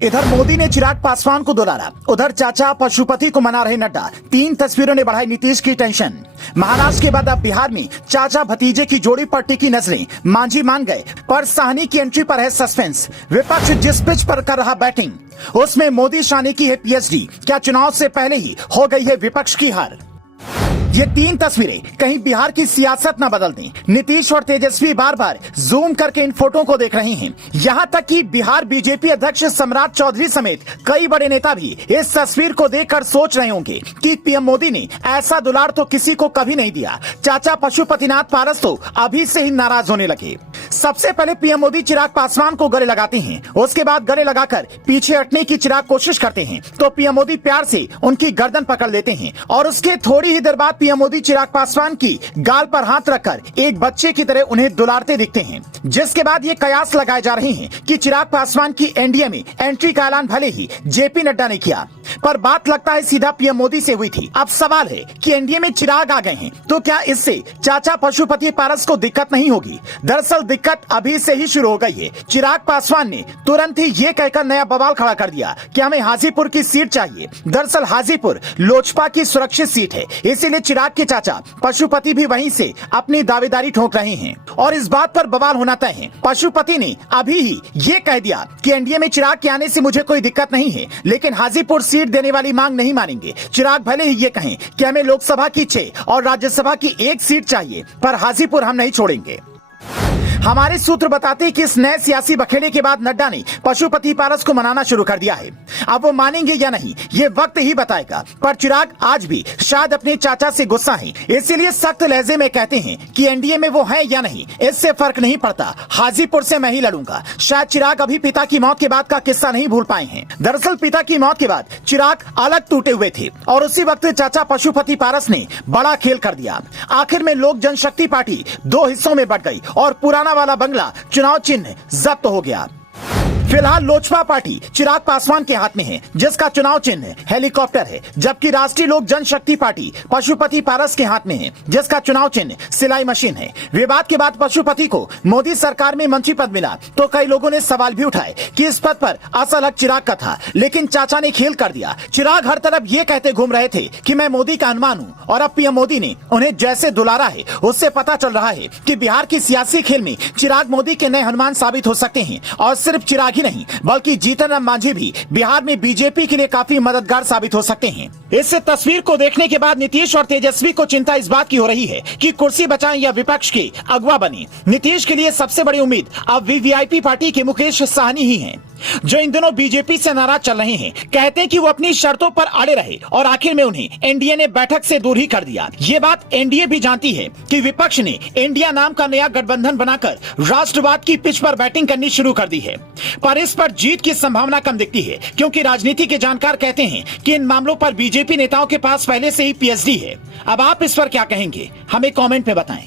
इधर मोदी ने चिराग पासवान को दुलारा, उधर चाचा पशुपति को मना रहे नड्डा। 3 तस्वीरों ने बढ़ाई नीतीश की टेंशन। महाराष्ट्र के बाद अब बिहार में चाचा भतीजे की जोड़ी पर टिकी नजरें। मांझी मान गए पर साहनी की एंट्री पर है सस्पेंस। विपक्ष जिस पिच पर कर रहा बैटिंग, उसमें मोदी शानी की है पीएचडी। क्या चुनाव से पहले ही हो गई है विपक्ष की हार? ये 3 तस्वीरें कहीं बिहार की सियासत न बदल दें। नीतीश और तेजस्वी बार बार जूम करके इन फोटो को देख रहे हैं। यहाँ तक कि बिहार बीजेपी अध्यक्ष सम्राट चौधरी समेत कई बड़े नेता भी इस तस्वीर को देखकर सोच रहे होंगे कि पीएम मोदी ने ऐसा दुलार तो किसी को कभी नहीं दिया। चाचा पशुपतिनाथ पारस तो अभी से ही नाराज होने लगे। सबसे पहले पीएम मोदी चिराग पासवान को गले लगाते हैं, उसके बाद गले लगाकर पीछे हटने की चिराग कोशिश करते हैं तो पीएम मोदी प्यार से उनकी गर्दन पकड़ लेते हैं और उसके थोड़ी ही देर बाद पीएम मोदी चिराग पासवान की गाल पर हाथ रखकर एक बच्चे की तरह उन्हें दुलारते दिखते हैं। जिसके बाद ये कयास लगाए जा रहे हैं कि चिराग पासवान की एनडीए में एंट्री का ऐलान भले ही जेपी नड्डा ने किया, पर बात लगता है सीधा पीएम मोदी से हुई थी। अब सवाल है कि एनडीए में चिराग आ गए हैं तो क्या इससे चाचा पशुपति पारस को दिक्कत नहीं होगी? दरअसल दिक्कत अभी से ही शुरू हो गई है। चिराग पासवान ने तुरंत ही ये कहकर नया बवाल खड़ा कर दिया कि हमें हाजीपुर की सीट चाहिए। दरअसल हाजीपुर लोजपा की सुरक्षित सीट है, इसीलिए चिराग के चाचा पशुपति भी वहीं से अपनी दावेदारी ठोक रहे हैं और इस बात पर बवाल होना तय है। पशुपति ने अभी ही ये कह दिया कि एनडीए में चिराग के आने से मुझे कोई दिक्कत नहीं है, लेकिन हाजीपुर सीट देने वाली मांग नहीं मानेंगे। चिराग भले ही ये कहें कि हमें लोकसभा की 6 और राज्यसभा की 1 सीट चाहिए, पर हाजीपुर हम नहीं छोड़ेंगे। हमारे सूत्र बताते हैं कि इस नए सियासी बखेड़े के बाद नड्डा ने पशुपति पारस को मनाना शुरू कर दिया है। अब वो मानेंगे या नहीं ये वक्त ही बताएगा, पर चिराग आज भी शायद अपने चाचा से गुस्सा है, इसीलिए सख्त लहजे में कहते हैं कि एनडीए में वो है या नहीं इससे फर्क नहीं पड़ता, हाजीपुर से मैं ही लड़ूंगा। शायद चिराग अभी पिता की मौत के बाद का किस्सा नहीं भूल पाए हैं। दरअसल पिता की मौत के बाद चिराग अलग टूटे हुए थे और उसी वक्त चाचा पशुपति पारस ने बड़ा खेल कर दिया। आखिर में लोक जनशक्ति पार्टी 2 हिस्सों में बंट गई और पुराना वाला बंगला चुनाव चिन्ह जब्त हो गया। फिलहाल लोजपा पार्टी चिराग पासवान के हाथ में है, जिसका चुनाव चिन्ह हेलीकॉप्टर है, जबकि राष्ट्रीय लोक जनशक्ति पार्टी पशुपति पारस के हाथ में है, जिसका चुनाव चिन्ह सिलाई मशीन है। विवाद के बाद पशुपति को मोदी सरकार में मंत्री पद मिला तो कई लोगों ने सवाल भी उठाए कि इस पद पर असल हक चिराग का था, लेकिन चाचा ने खेल कर दिया। चिराग हर तरफ ये कहते घूम रहे थे कि मैं मोदी का हनुमान हूँ और अब पीएम मोदी ने उन्हें जैसे दुलारा है उससे पता चल रहा है कि बिहार की सियासी खेल में चिराग मोदी के नए हनुमान साबित हो सकते हैं। और सिर्फ चिराग नहीं बल्कि जीतन राम मांझी भी बिहार में बीजेपी के लिए काफी मददगार साबित हो सकते हैं। इस तस्वीर को देखने के बाद नीतीश और तेजस्वी को चिंता इस बात की हो रही है कि कुर्सी बचाएं या विपक्ष के अगवा बने। नीतीश के लिए सबसे बड़ी उम्मीद अब वीवीआईपी पार्टी के मुकेश साहनी ही हैं, जो इन दिनों बीजेपी से नाराज चल रहे हैं। कहते हैं कि वो अपनी शर्तों पर अड़े रहे और आखिर में उन्हें एनडीए ने बैठक से दूर ही कर दिया। ये बात एनडीए भी जानती है कि विपक्ष ने इंडिया नाम का नया गठबंधन बनाकर राष्ट्रवाद की पिच पर बैटिंग करनी शुरू कर दी है, पर इस पर जीत की संभावना कम दिखती है, क्योंकि राजनीति के जानकार कहते हैं कि इन मामलों पर बीजेपी नेताओं के पास पहले से ही पीएचडी है। अब आप इस पर क्या कहेंगे, हमें कमेंट में बताएं।